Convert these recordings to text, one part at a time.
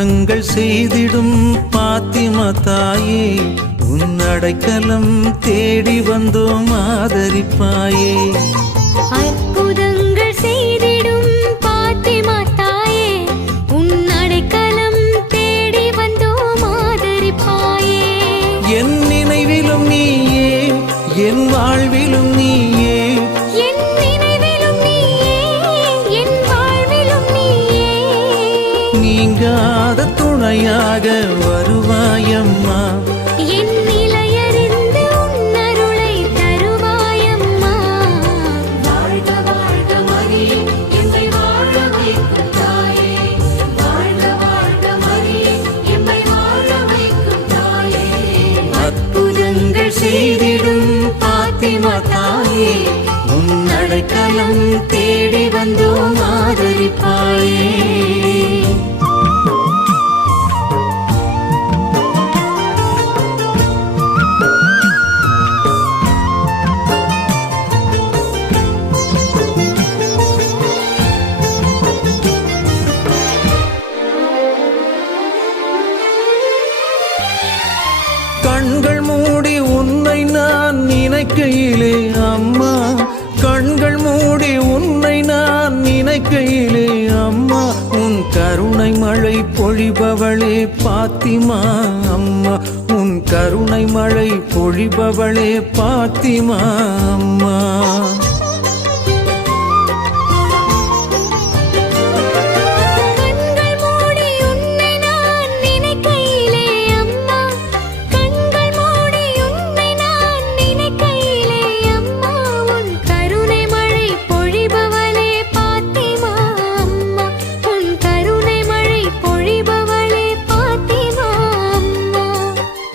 அற்புதங்கள் செய்திடும் பாத்திமா தாயே, உன் அடைக்கலம் தேடி வந்தோம் ஆதரிப்பாயே. அற்புதங்கள் செய்திடும் பாத்திமா தாயே, உன் அடைக்கலம் தேடி வந்தோம் ஆதரிப்பாயே. என் நினைவிலும் நீயே, என் வாழ்விலும் நீயே, என் நினைவிலும் நீயே, என் வாழ்விலும் நீயே. நீங்காத துணையாக வருவாயம்மா. என் நிலையறிந்து உன் அருளை தருவாயம்மா. வாழ்க வாழ்க மரியே, எம்மை வாழ வைக்கும் தாயே. வாழ்க வாழ்க மரியே, எம்மை வாழ வைக்கும் தாயே. அற்புதங்கள் செய்திடும் பாத்திமா தாயே, உன் அடைக்கலம் தேடி வந்தோம் ஆதரிப்பாயே. கண்கள் மூடி உன்னை நான் நினைக்கையிலே அம்மா, கண்கள் மூடி உன்னை நான் நினைக்கையிலே அம்மா, உன் கருணை மழை பொழிபவளே பாத்திமா அம்மா, உன் கருணை மழை பொழிபவளே பாத்திமா அம்மா.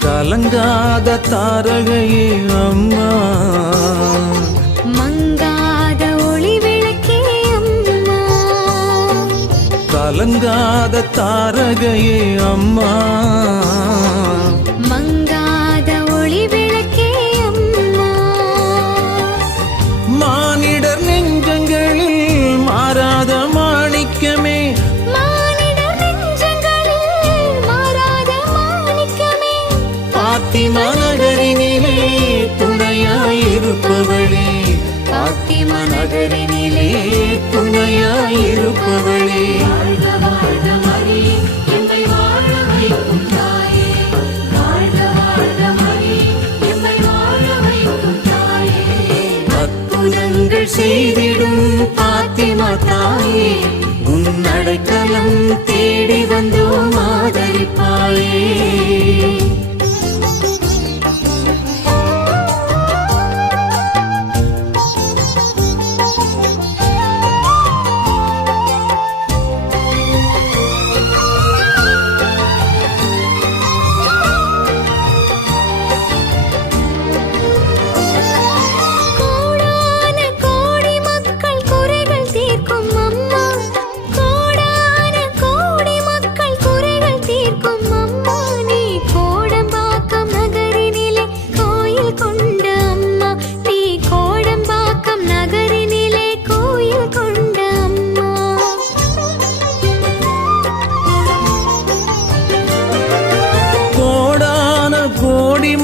கலங்காத தாரகையே அம்மா, மங்காத ஒளி விளக்கே அம்மா. கலங்காத தாரகையே அம்மா, மங்காத ஒளி விளக்கே அம்மா. மானிடர் நெஞ்சங்களில் மாறாத மாணிக்கமே, மானிடர் நெஞ்சங்களில் மாறாத மாணிக்கமே. பாத்திமா நகரினிலே துணையாயிருப்பவளே, பாத்திமா நகரினிலே துணையாயிருப்பவளே. வாழ்க வாழ்க மரியே, எம்மை வாழ வைக்கும் தாயே. வாழ்க வாழ்க மரியே, எம்மை வாழ வைக்கும் தாயே. அற்புதங்கள் செய்திடும் பாத்திமா தாயே, உன் அடைக்கலம் தேடி வந்தோம் ஆதரிப்பாயே.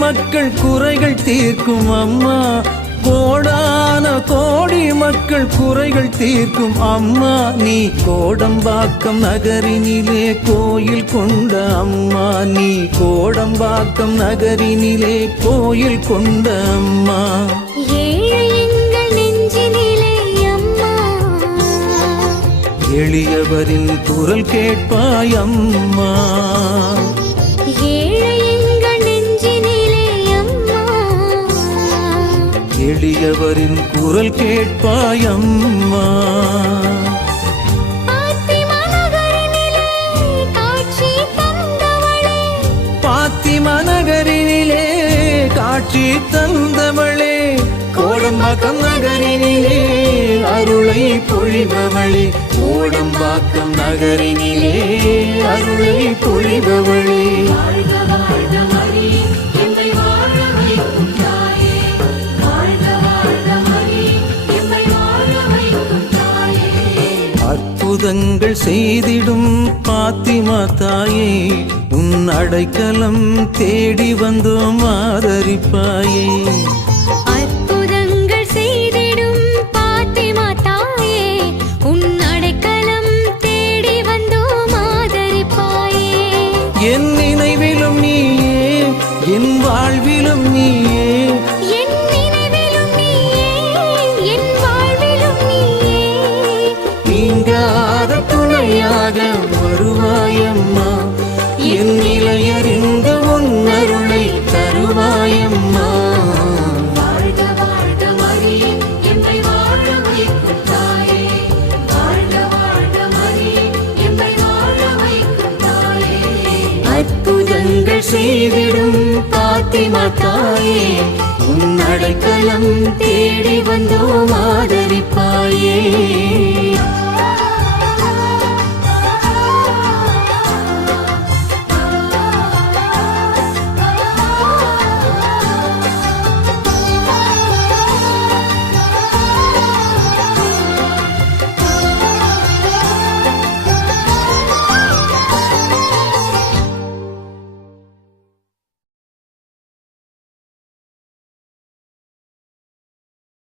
மக்கள் குறைகள் தீர்க்கும் அம்மா, கோடான கோடி மக்கள் குறைகள் தீர்க்கும் அம்மா, நீ கோடம்பாக்கம் நகரினிலே கோயில் கொண்ட அம்மா, நீ கோடம்பாக்கம் நகரினிலே கோயில் கொண்ட அம்மா. எளியவரின் குரல் கேட்பாய் அம்மா, எளியவரின் குரல் கேட்பாய் அம்மா. பாத்திமா நகரினிலே காட்சி தந்தவளே, கோடம்பாக்கம் நகரினிலே அருளை பொழிபவளே, கோடம்பாக்கம் நகரினிலே அருளை பொழிபவளே. அற்புதங்கள் செய்திடும் பாத்திமா தாயே, உன் அடைக்கலம் தேடி வந்தோம் ஆதரிப்பாயே. அற்புதங்கள் செய்திடும் பாத்திமா தாயே, உன் அடைக்கலம் தேடி வந்தோம் ஆதரிப்பாயே. என் நினைவிலும் நீயே, என் வாழ்விலும் நீயே, என் நினைவிலும் நீயே, என் வாழ்விலும் நீயே. நீங்காத துணையாக வருவாயம்மா, என் நிலையறிந்த உன் அருளை தருவாயம்மா. வாழ்க வாழ்க மரியே, எம்மை வாழ வைக்கும் தாயே. வாழ்க வாழ்க மரியே, எம்மை வாழ வைக்கும் தாயே. அற்புதங்கள் செய்திடும் பாத்திமா தாயே, உன் அடைக்கலம் தேடி வந்தோம் ஆதரிப்பாயே.